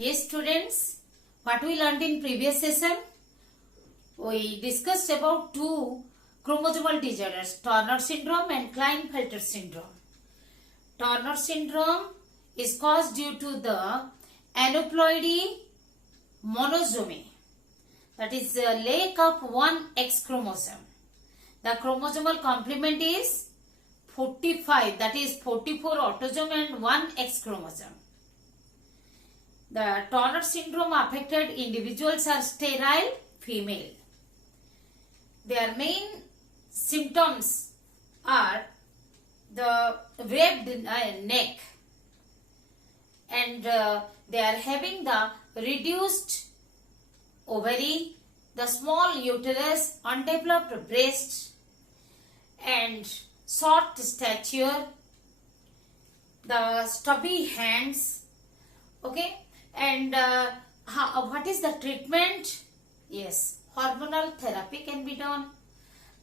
Yes, students, what we learned in previous session, we discussed about two chromosomal disorders, Turner syndrome and Klinefelter syndrome. Turner syndrome is caused due to the aneuploidy monosomy, that is the lack of one X chromosome. The chromosomal complement is 45, that is 44 autosome and 1 X chromosome. The Turner syndrome affected individuals are sterile female. Their main symptoms are the waved neck, and they are having the reduced ovary, the small uterus, undeveloped breast, and short stature, the stubby hands. Okay, and what is the treatment? Yes, hormonal therapy can be done.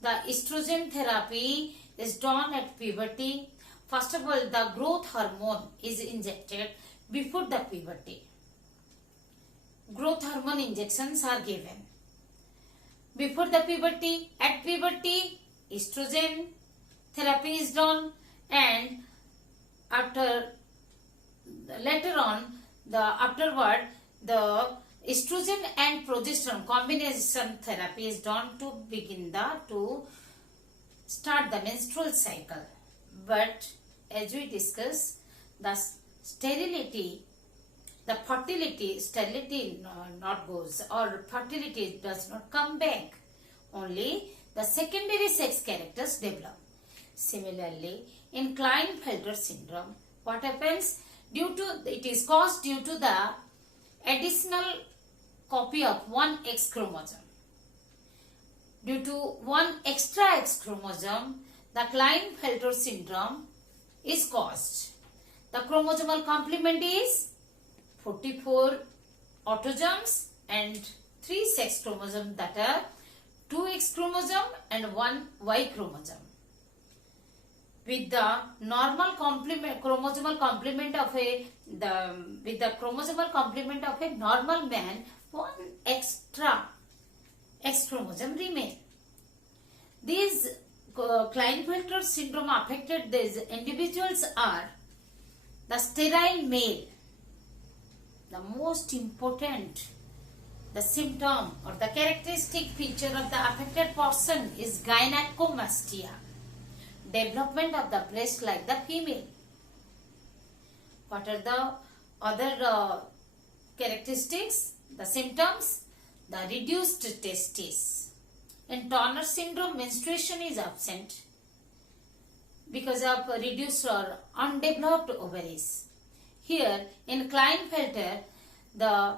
The estrogen therapy is done at puberty. First of all, the growth hormone is injected before the puberty. Growth hormone injections are given before the puberty. At puberty, estrogen therapy is done, and later on, afterward, the estrogen and progesterone combination therapy is done to start the menstrual cycle. But as we discussed, the sterility not goes, or fertility does not come back. Only the secondary sex characters develop. Similarly, in Klinefelter syndrome, what happens? It is caused due to the additional copy of one X chromosome. Due to one extra X chromosome, the Klinefelter syndrome is caused. The chromosomal complement is 44 autosomes and 3 sex chromosomes, that are 2 X chromosome and 1 Y chromosome. With the chromosomal complement of a normal man, 1 extra X chromosome remain. These Klinefelter syndrome affected these individuals are the sterile male. The most important, the symptom or the characteristic feature of the affected person is gynecomastia, development of the breast like the female. What are the other characteristics? The symptoms, the reduced testes. In Turner syndrome, menstruation is absent because of reduced or undeveloped ovaries. Here in Klinefelter, the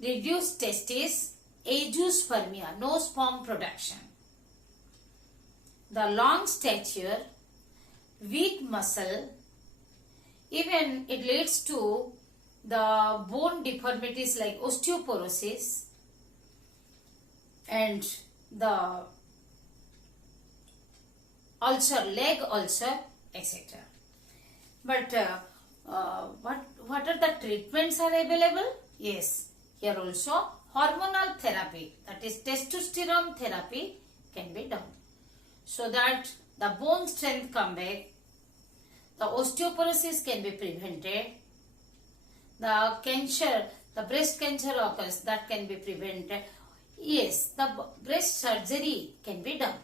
reduced testes, azoospermia, no sperm production. The long stature, weak muscle, even it leads to the bone deformities like osteoporosis and the ulcer, leg ulcer, etc. But what are the treatments are available? Yes, here also hormonal therapy, that is testosterone therapy, can be done, so that the bone strength come back, the osteoporosis can be prevented, the cancer, the breast cancer occurs, that can be prevented. Yes, the breast surgery can be done.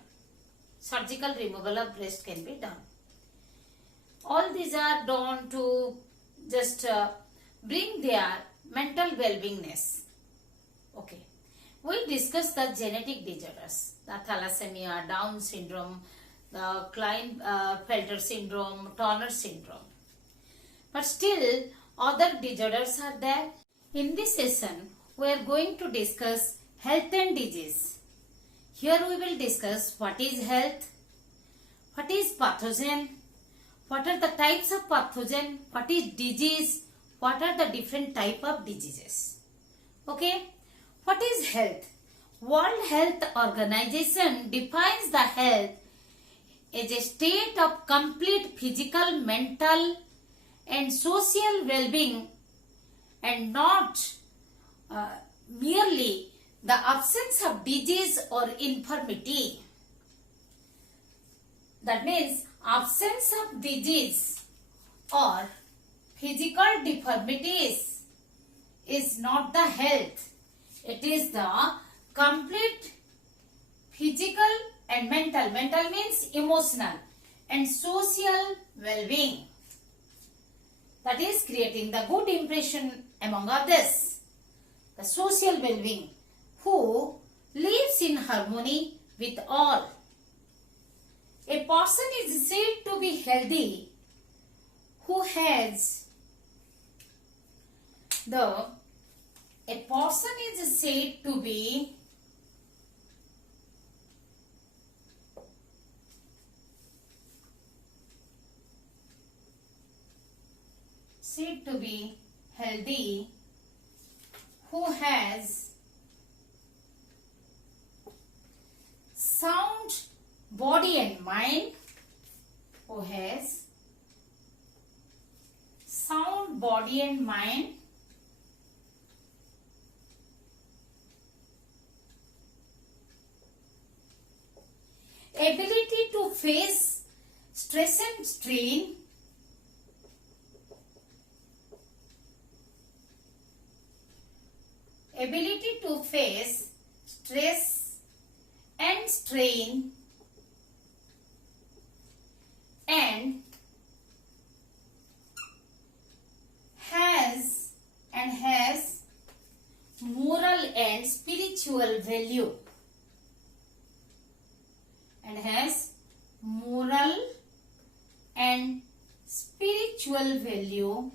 Surgical removal of breast can be done. All these are done to just bring their mental well-beingness. Okay. We discussed the genetic disorders, the thalassemia, Down syndrome, the Klinefelter syndrome, Turner syndrome. But still, other disorders are there. In this session, we are going to discuss health and disease. Here we will discuss what is health, what is pathogen, what are the types of pathogen, what is disease, what are the different type of diseases. Okay, what is health? World Health Organization defines the health as a state of complete physical, mental and social well-being and not merely the absence of disease or infirmity. That means absence of disease or physical deformities is not the health. It is the complete physical and mental. Mental means emotional and social well-being. That is creating the good impression among others. The social well-being, who lives in harmony with all. A person is said to be healthy who has a person is said to be healthy who has sound body and mind, who has sound body and mind, ability to face stress and strain, ability to face stress and strain, and has moral and spiritual value, and has moral and spiritual value,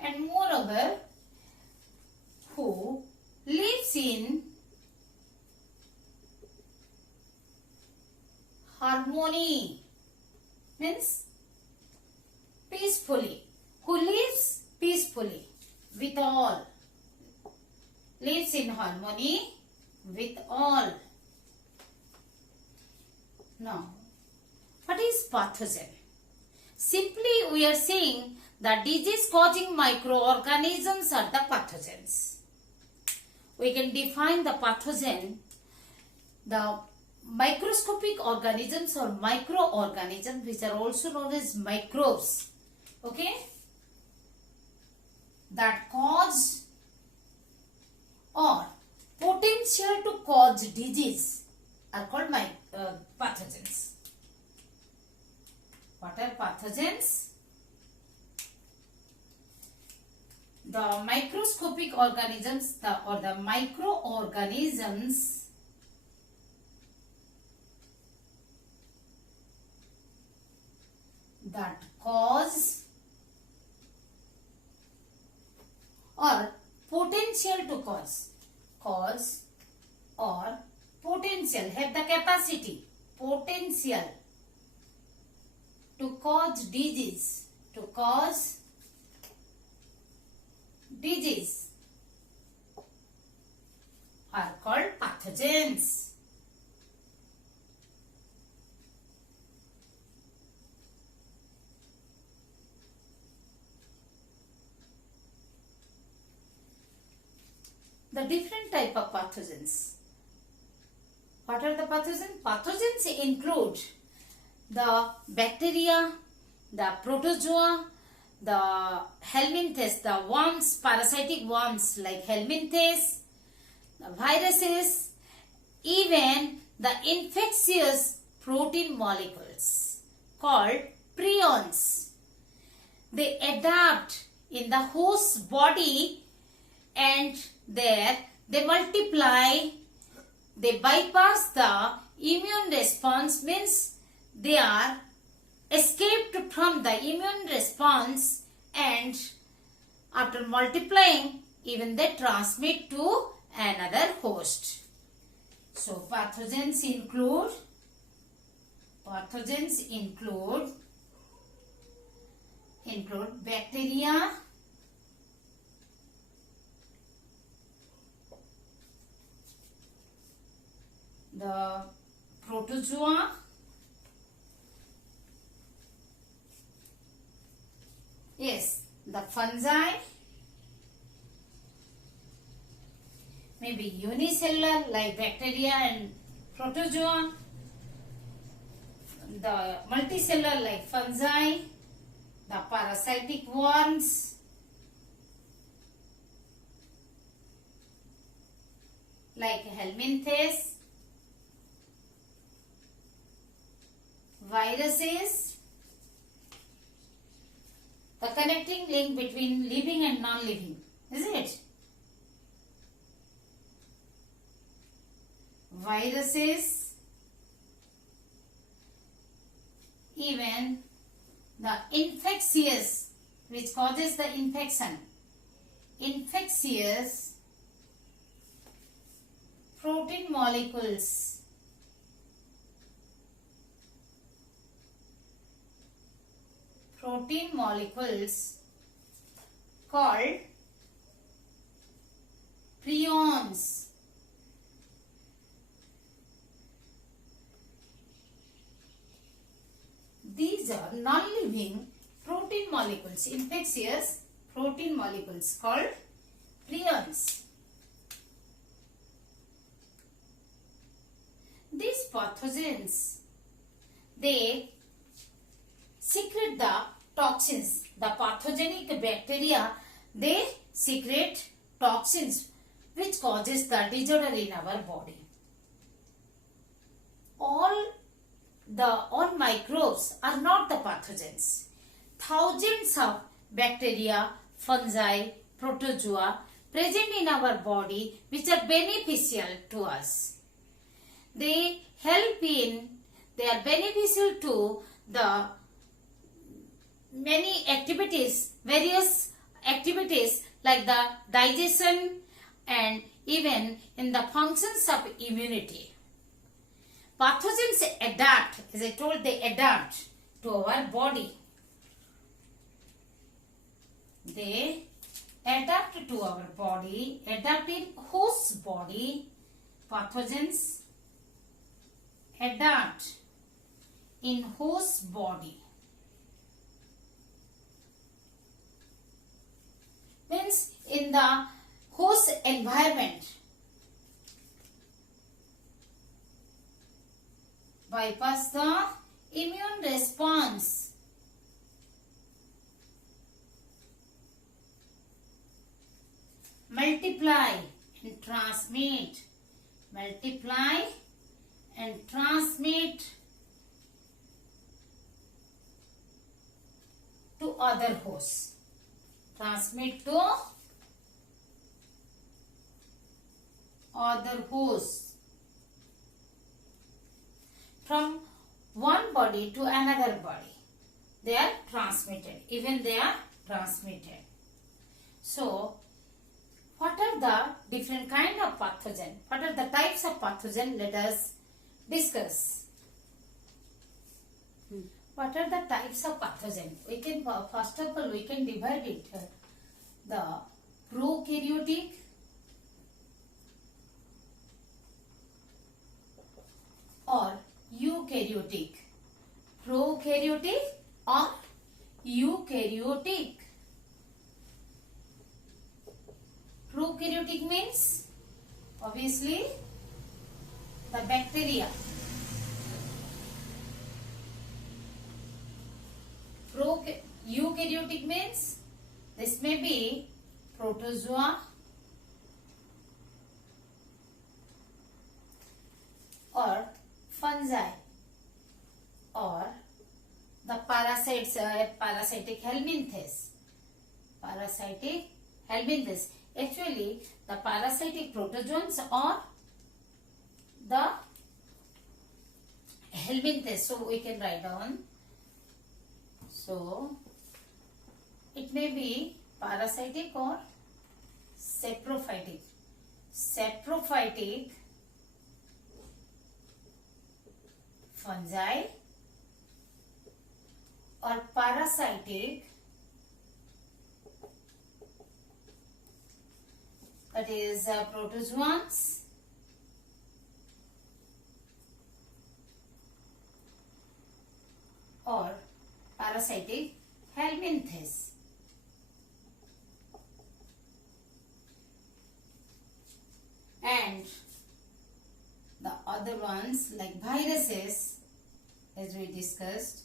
and moreover who lives in harmony, means peacefully, who lives peacefully with all, lives in harmony with all. Now, what is pathogen? Simply we are saying that disease causing microorganisms are the pathogens. We can define the pathogen, the microscopic organisms or microorganisms, which are also known as microbes, okay, that cause or potential to cause disease are called pathogens. What are pathogens? The microscopic organisms or the microorganisms that cause or potential to cause or potential, have the capacity, potential to cause disease, are called pathogens. The different type of pathogens. What are the pathogens? Pathogens include the bacteria, the protozoa, the helminthes, the worms, parasitic worms like helminthes, the viruses, even the infectious protein molecules called prions. They adapt in the host body and there they multiply, they bypass the immune response, means they are escaped from the immune response, and after multiplying even they transmit to another host. So pathogens include bacteria, the protozoa, Yes, the fungi may be unicellular like bacteria and protozoa, the multicellular like fungi, the parasitic worms, like helminthes, viruses, the connecting link between living and non-living, is it? Viruses, even the infectious, which causes the infection, infectious protein molecules, called prions. These are non-living protein molecules, infectious protein molecules called prions. These pathogens, they secrete the toxins. The pathogenic bacteria, they secrete toxins which causes the disorder in our body. All microbes are not the pathogens. Thousands of bacteria, fungi, protozoa present in our body which are beneficial to us. They are beneficial to the many activities, various activities like the digestion and even in the functions of immunity. Pathogens adapt, as I told, they adapt to our body. They adapt to our body, adapt in host body. Pathogens adapt in host body. Means in the host environment. Bypass the immune response. Multiply and transmit. Multiply and transmit to other hosts. Transmit to other hosts. From one body to another body, they are transmitted. Even they are transmitted. So, what are the different kind of pathogen? What are the types of pathogen? Let us discuss. What are the types of pathogen? We can, first of all, we can divide it. The prokaryotic, or eukaryotic. Prokaryotic or eukaryotic. Prokaryotic means obviously the bacteria. Eukaryotic means this may be protozoa or fungi or the parasites, parasitic helminthes. Parasitic helminthes. Actually, the parasitic protozoans or the helminthes. So we can write down. So it may be parasitic or saprophytic. Saprophytic fungi or parasitic, that is protozoans or parasitic helminthes. other ones like viruses, as we discussed.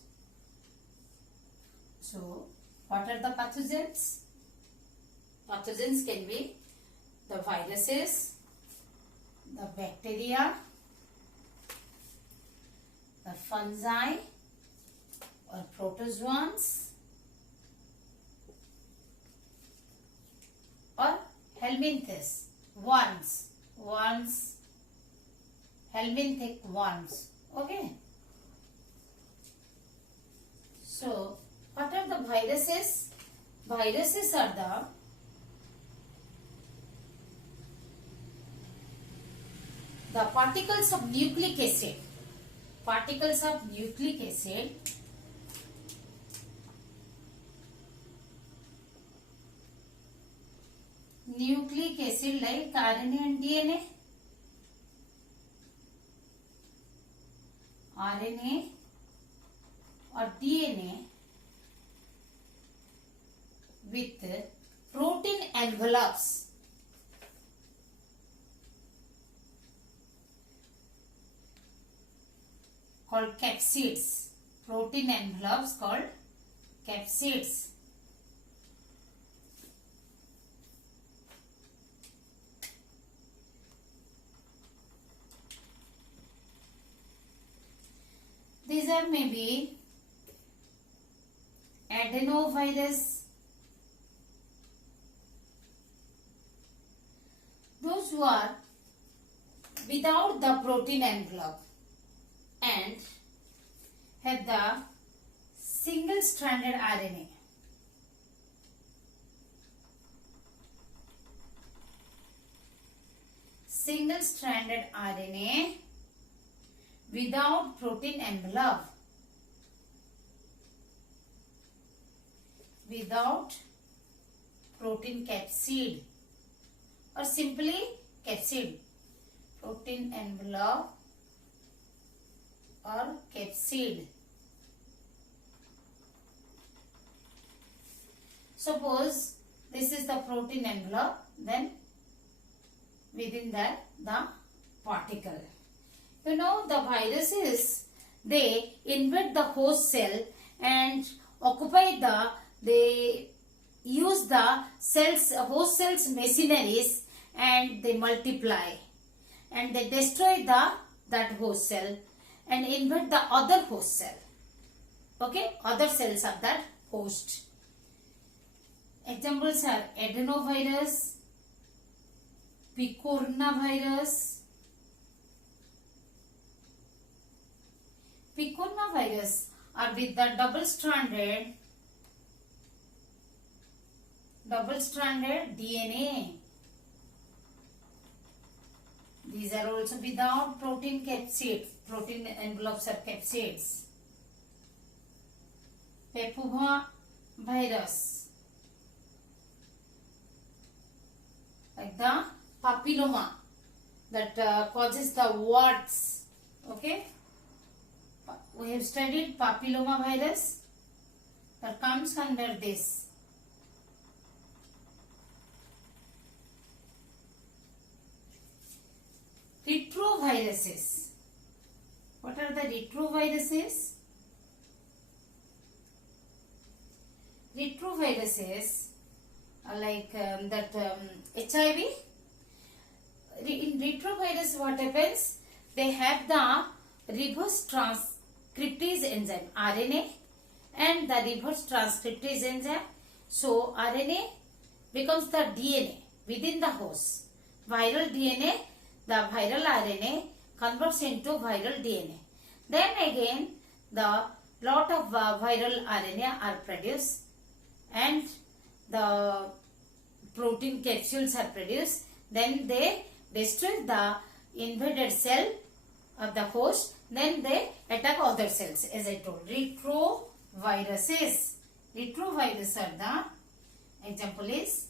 So, what are the pathogens? Pathogens can be the viruses, the bacteria, the fungi or protozoans, or helminthes, worms, helminthic worms. Okay. So, what are the viruses? Viruses are the particles of nucleic acid. Particles of nucleic acid like RNA and DNA. RNA or DNA with protein envelopes. Called capsids. Protein envelopes called capsids. These are maybe adenovirus, those who are without the protein envelope and have the single-stranded RNA. Single-stranded RNA without protein envelope. Without protein capsid or simply capsid. Protein envelope or capsid. Suppose this is the protein envelope, then within that the particle. You know, the viruses, they invade the host cell and they use the host cell's machineries, and they multiply and they destroy that host cell and invade the other host cell. Okay, other cells of that host. Examples are adenovirus, picornavirus. Picornavirus are with the double-stranded DNA. These are also without protein capsids. Protein envelopes are capsids. Papillavirus, like the papilloma that causes the warts. Okay, we have studied papilloma virus that comes under this. Retroviruses. What are the retroviruses? Retroviruses are like HIV. In retrovirus, what happens? They have the reverse transcriptase enzyme RNA and the reverse transcriptase enzyme. So RNA becomes the DNA within the host. Viral DNA, the viral RNA converts into viral DNA. Then again the lot of viral RNA are produced and the protein capsules are produced. Then they destroy the invaded cell of the host. Then they attack other cells, as I told. Retroviruses. Retrovirus are the example is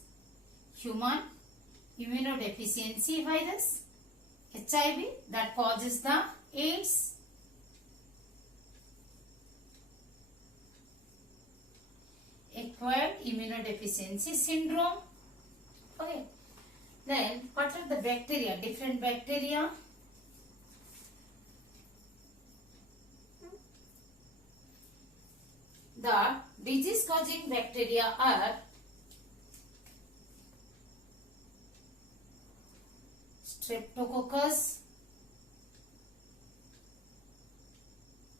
human immunodeficiency virus, HIV that causes the AIDS, acquired immunodeficiency syndrome. Okay. Then what are the bacteria? Different bacteria. The disease causing bacteria are Streptococcus,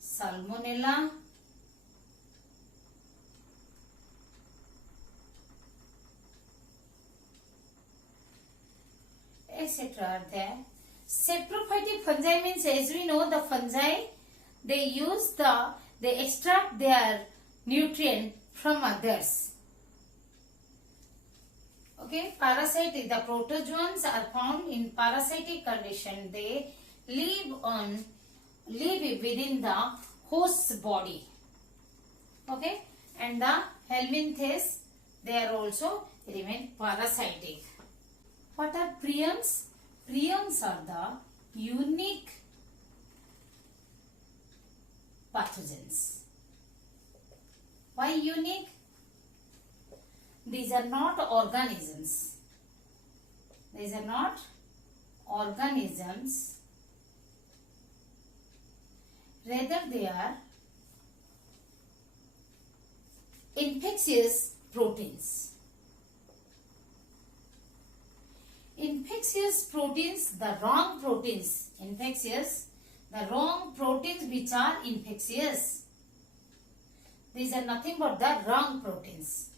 Salmonella, etc. are there. Saprophytic fungi means, as we know, the fungi, they extract their nutrient from others. Okay, parasitic, the protozoans are found in parasitic condition. They live within the host's body. Okay, and the helminthes, they are also remain parasitic. What are prions? Prions are the unique pathogens. Why unique? These are not organisms. These are not organisms. Rather, they are infectious proteins. Infectious proteins, the wrong proteins. Infectious, the wrong proteins which are infectious. These are nothing but the wrong proteins.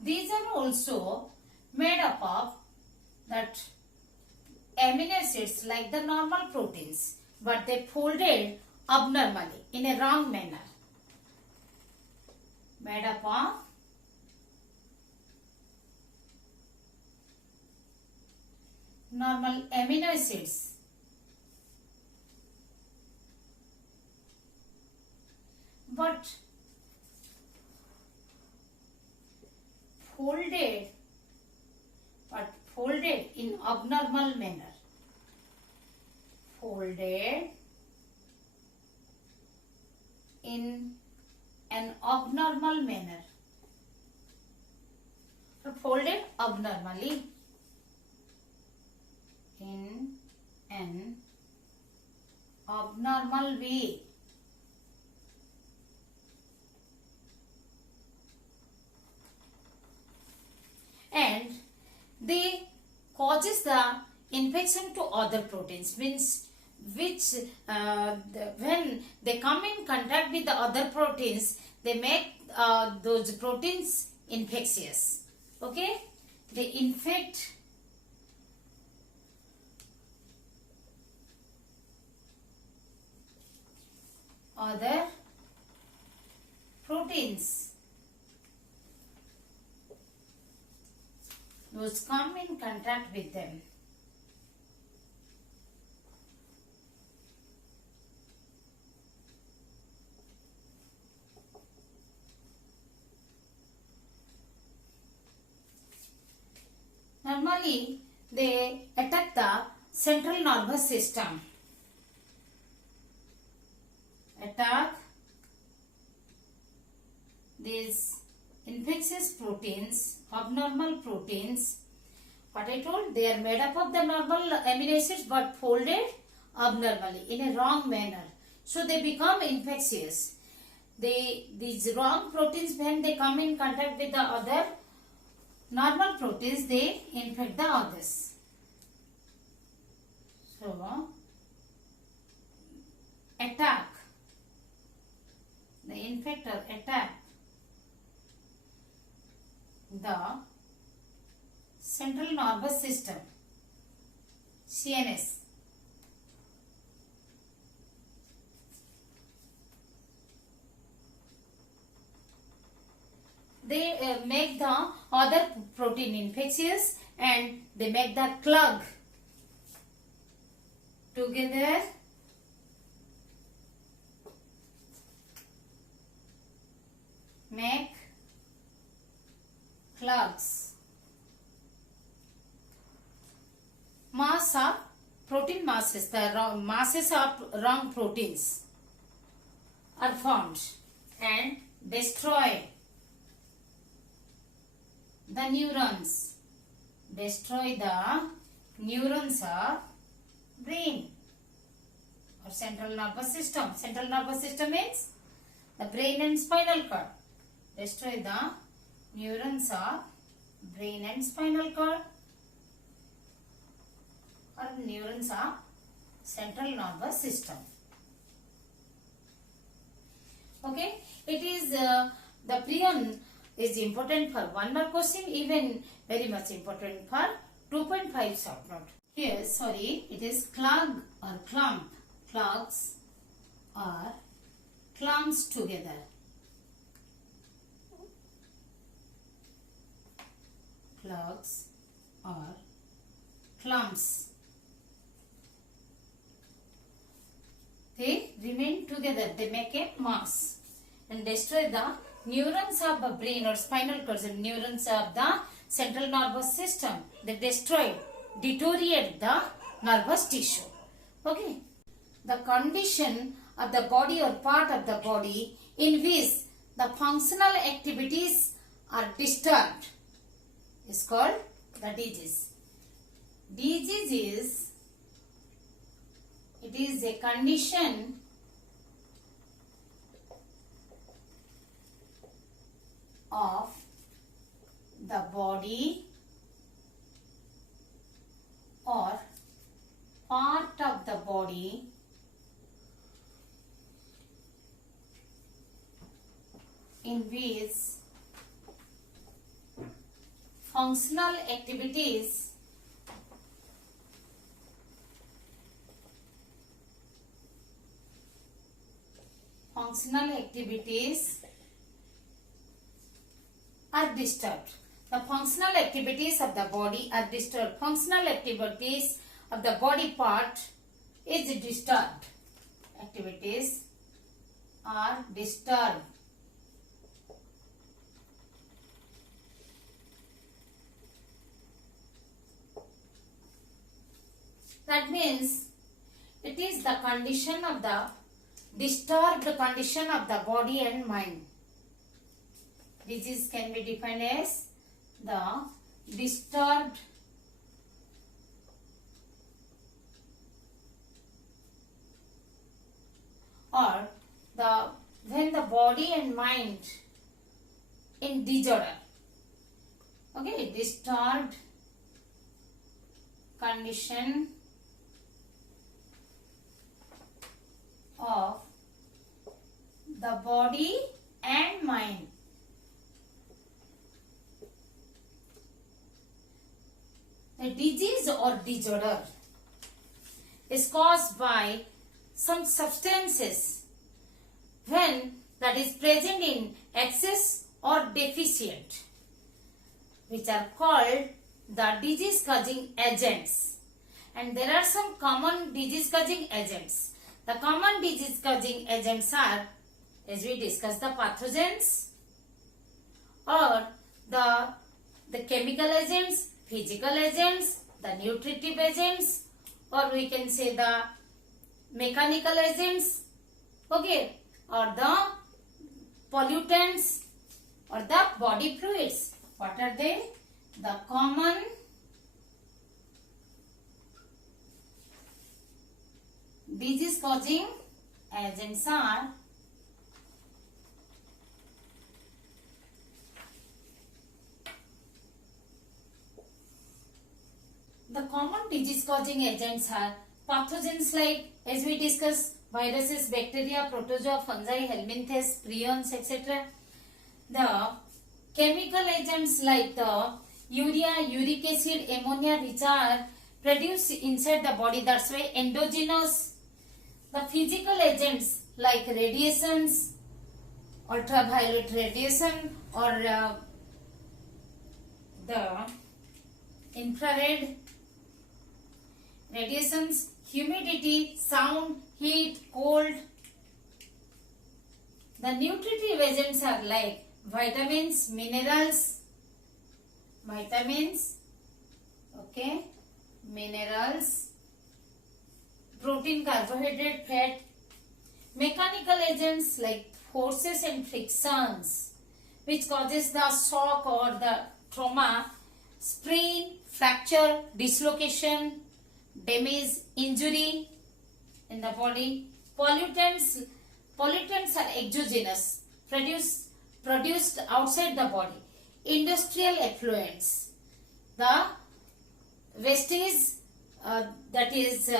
These are also made up of that amino acids like the normal proteins, but they folded abnormally in a wrong manner. Made up of normal amino acids, but folded in abnormal manner. Folded in an abnormal manner. Folded abnormally in an abnormal way. And they causes the infection to other proteins, means when they come in contact with the other proteins, they make those proteins infectious. Okay, they infect other proteins. Those come in contact with them. Normally, they attack the central nervous system. Attack these infectious proteins, abnormal proteins. What I told, they are made up of the normal amino acids but folded abnormally in a wrong manner. So they become infectious. These wrong proteins, when they come in contact with the other normal proteins, they infect the others. So attack, the infector attack the central nervous system, CNS. They make the other protein infectious and they make the clog together. Make clogs. Mass of protein masses, the masses of wrong proteins are formed and destroy the neurons. Destroy the neurons of brain or central nervous system. Central nervous system means the brain and spinal cord. Destroy the neurons of brain and spinal cord or neurons of central nervous system. Okay, it is the prion is important for 1 mark question, even very much important for 2.5 short note. Here, sorry, it is clog or clump. Clogs or clumps together. Clogs or clumps. They remain together. They make a mass and destroy the neurons of the brain or spinal cord and neurons of the central nervous system. They destroy, deteriorate the nervous tissue. Okay. The condition of the body or part of the body in which the functional activities are disturbed is called the disease. Disease is a condition of the body or part of the body in which functional activities are disturbed. The functional activities of the body are disturbed. Functional activities of the body part is disturbed. Activities are disturbed. That means it is the condition of the disturbed condition of the body and mind. Disease can be defined as the disturbed or when the body and mind in disorder. Okay, disturbed condition of the body and mind. A disease or disorder is caused by some substances when that is present in excess or deficient, which are called the disease causing agents. And there are some common disease causing agents. The common disease causing agents are, as we discussed, the pathogens or the chemical agents, physical agents, the nutritive agents, or we can say the mechanical agents, okay, or the pollutants or the body fluids. What are they? The common disease causing agents are pathogens like, as we discussed, viruses, bacteria, protozoa, fungi, helminthes, prions, etc. The chemical agents like the urea, uric acid, ammonia, which are produced inside the body, that's why endogenous. The physical agents like radiations, ultraviolet radiation or the infrared radiations, humidity, sound, heat, cold. The nutritive agents are like vitamins, minerals, okay, minerals, protein, carbohydrate, fat. Mechanical agents like forces and frictions, which causes the shock or the trauma, sprain, fracture, dislocation, damage, injury in the body. Pollutants Pollutants are exogenous, produced outside the body. Industrial effluents, the wastage that is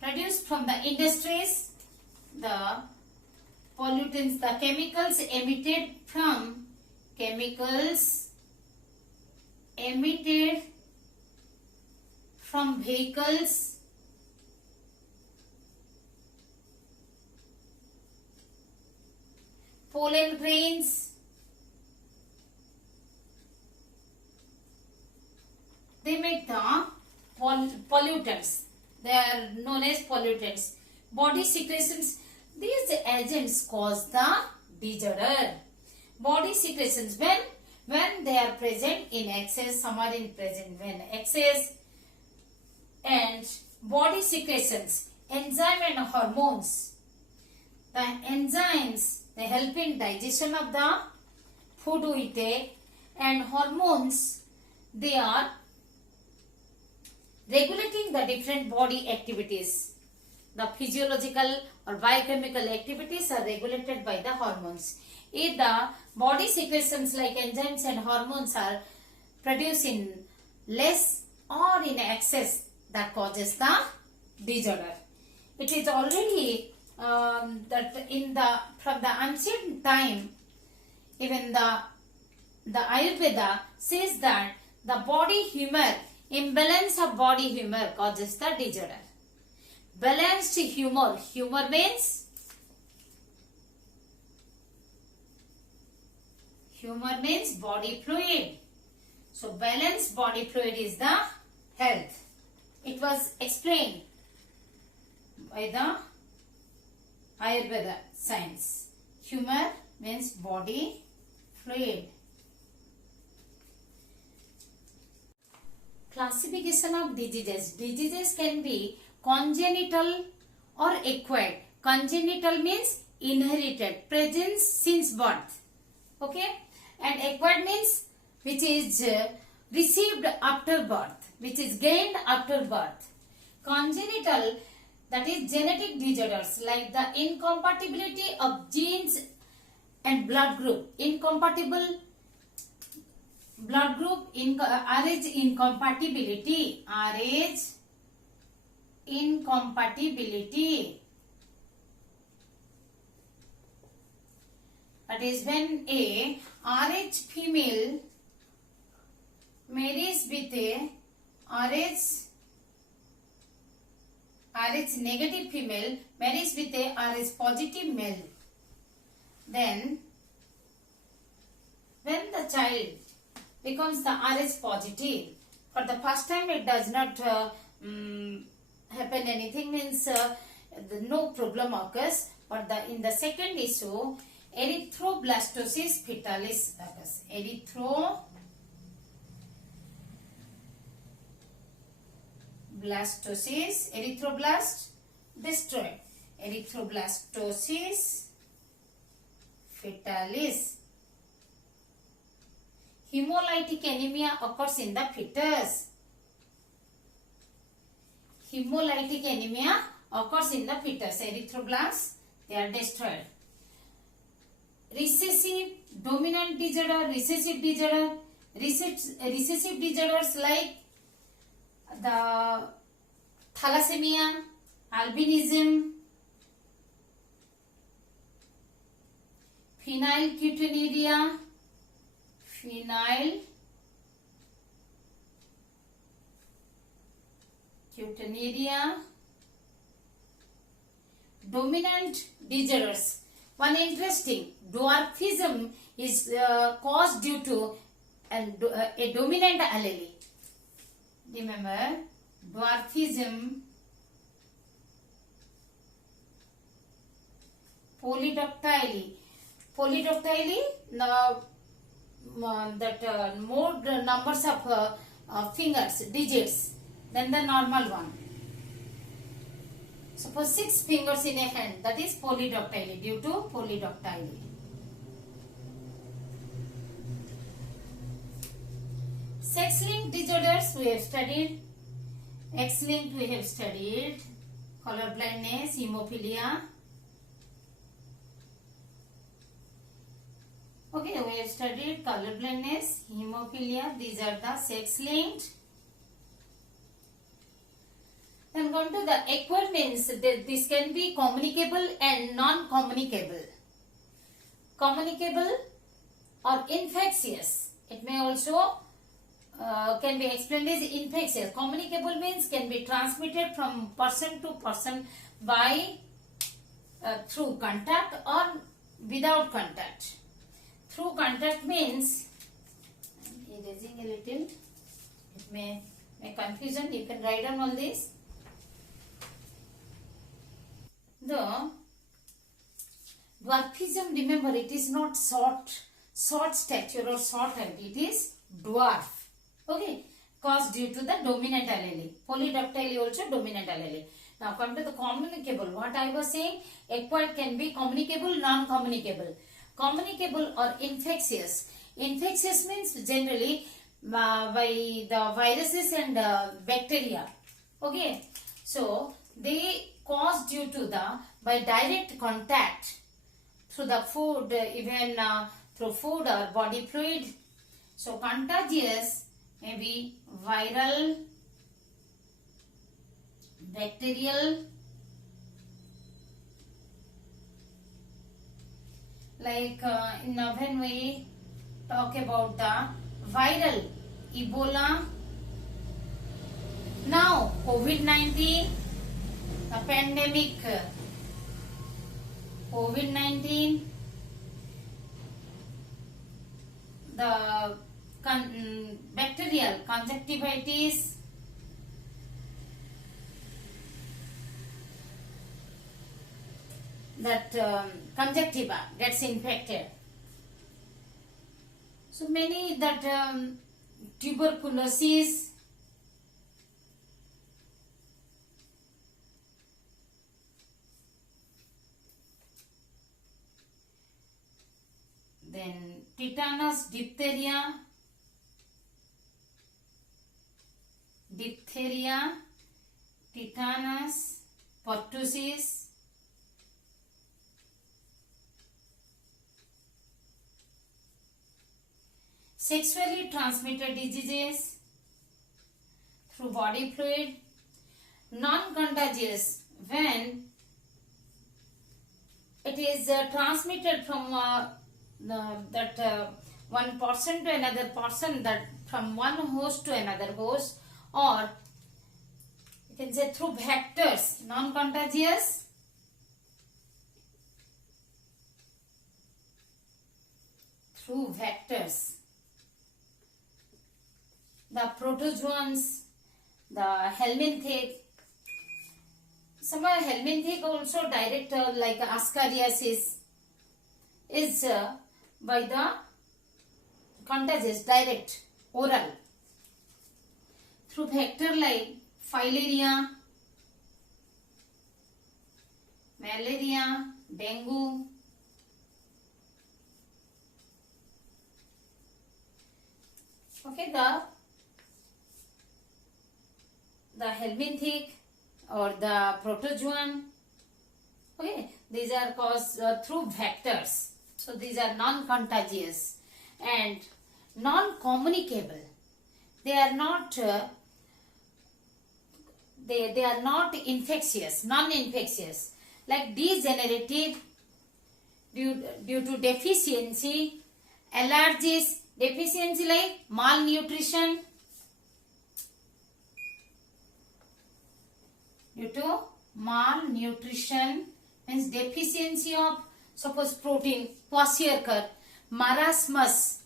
produced from the industries, the pollutants, the chemicals emitted from vehicles, pollen grains, they make the pollutants. They are known as pollutants. Body secretions, these agents cause the disorder. Body secretions, when they are present in excess, some are in present when excess. And body secretions, enzyme and hormones. The enzymes, they help in digestion of the food we take, and hormones, they are regulating the different body activities. The physiological or biochemical activities are regulated by the hormones. If the body secretions like enzymes and hormones are produced in less or in excess, that causes the disorder. It is already that from the ancient time, even the Ayurveda says that the body humor, imbalance of body humor causes the disorder. Balanced humor means body fluid. So balanced body fluid is the health. It was explained by the Ayurveda science. Humor means body fluid. Classification of diseases. Diseases can be congenital or acquired. Congenital means inherited, present since birth. Okay? And acquired means which is received after birth, which is gained after birth. Congenital, that is genetic disorders like the incompatibility of genes and blood group. Incompatible blood group, Rh incompatibility. Rh incompatibility. That is when a Rh female marries with a Rh negative female marries with a Rh positive male. Then when the child becomes the Rh positive, for the first time it does not happen anything, means no problem occurs, but in the second issue, erythroblastosis fetalis occurs. Erythroblast destroyed. Erythroblastosis fetalis. Hemolytic anemia occurs in the fetus. Hemolytic anemia occurs in the fetus. Erythroblasts, they are destroyed. Recessive dominant disorder, recessive disorders like the thalassemia, albinism, phenylketonuria, dominant disorders. One interesting, dwarfism is caused due to a dominant allele. Remember, dwarfism, polydactyly, that more numbers of fingers, digits than the normal one. Suppose 6 fingers in a hand, that is polydactyly, due to polydactyly. Sex-linked disorders we have studied. X-linked we have studied. color blindness, hemophilia. Okay, we have studied color blindness, hemophilia. These are the sex linked. Then come to the acquired means that this can be communicable and non-communicable. Communicable or infectious. It may also can be explained as infectious. Communicable means can be transmitted from person to person by through contact or without contact. Through contact means, I am erasing a little, it may make confusion, you can write down all this. The dwarfism, remember, it is not short stature or short height, it is dwarf. Okay, caused due to the dominant allele. Polydactyly also dominant allele. Now come to the communicable. What I was saying, acquired can be communicable, non-communicable. Communicable or infectious. Infectious means generally by the viruses and bacteria. Okay, so they cause due to the by direct contact through the food, even through food or body fluid. So contagious may be viral, bacterial, like when we talk about the viral Ebola, now COVID-19, the pandemic COVID-19, the bacterial conjunctivitis, that conjunctiva gets infected. So many that tuberculosis, then tetanus, diphtheria, tetanus, pertussis, sexually transmitted diseases through body fluid, non-contagious when it is transmitted from one person to another person, that from one host to another host, or you can say through vectors. Non-contagious through vectors. The protozoans, the helminthic. Some helminthic also direct like ascariasis is by the contagious, direct, oral. Through vector like filaria, malaria, dengue. Okay, the helminthic or the protozoan. Okay, these are caused through vectors. So these are non-contagious and non-communicable. They are not they are not infectious, non-infectious. Like degenerative due to deficiency, allergies, deficiency like malnutrition. Due to malnutrition means deficiency of suppose protein, kwashiorkor, marasmus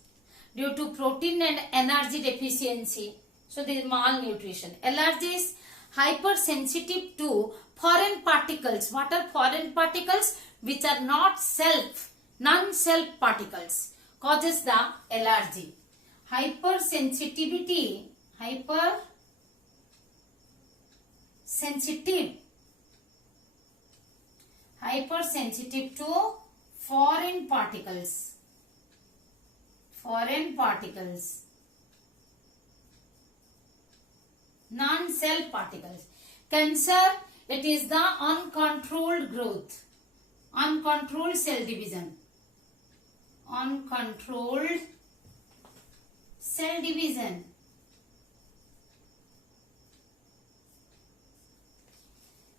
due to protein and energy deficiency. So there is malnutrition. Allergies, hypersensitive to foreign particles. What are foreign particles? Which are not self, non-self particles causes the allergy. Hypersensitivity, hypersensitive to foreign particles, non-self particles. Cancer, It is the uncontrolled growth, uncontrolled cell division, uncontrolled cell division.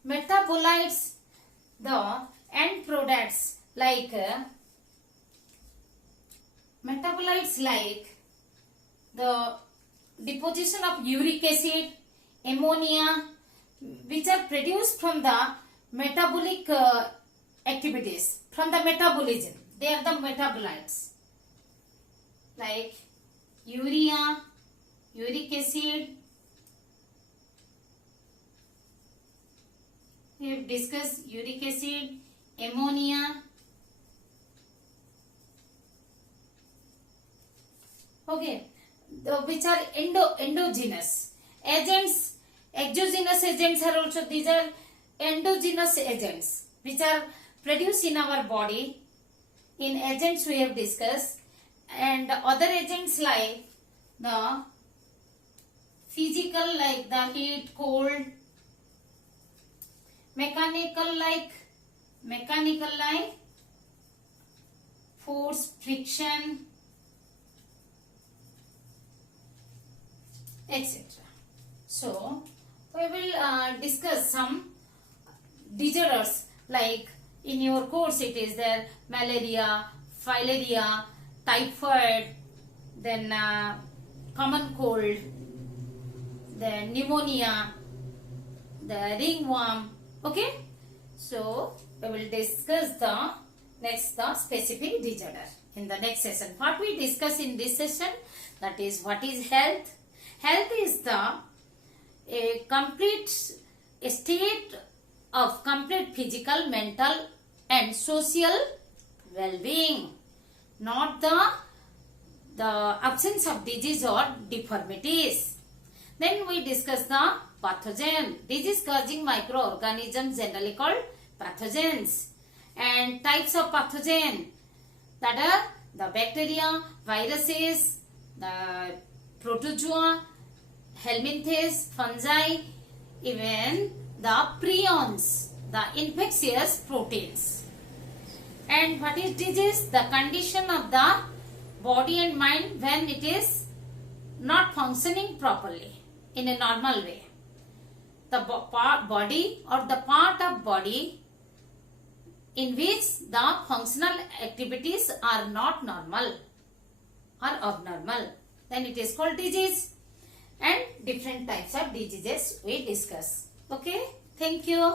Metabolites, the end products like metabolites like the deposition of uric acid, ammonia, which are produced from the metabolic activities, from the metabolism. They are the metabolites like urea, uric acid. We have discussed uric acid, ammonia. Okay, which are endogenous agents. Exogenous agents are also, these are endogenous agents which are produced in our body. In agents we have discussed, and other agents like the physical like the heat, cold, mechanical like force, friction, etc. So we will discuss some disorders, like in your course it is there malaria, filaria, typhoid, then common cold, then pneumonia, the ringworm. Okay, so we will discuss the specific disorder in the next session. What we discuss in this session, that is what is health. Health is a complete state of complete physical, mental and social well-being, not the absence of disease or deformities. Then we discuss the pathogen, disease causing microorganisms generally called pathogens, and types of pathogen, that are the bacteria, viruses, the protozoa, helminthes, fungi, even the prions, the infectious proteins. And what is disease? The condition of the body and mind when it is not functioning properly in a normal way. The body or the part of body in which the functional activities are not normal or abnormal, then it is called disease. And different types of diseases we discuss. Okay, thank you.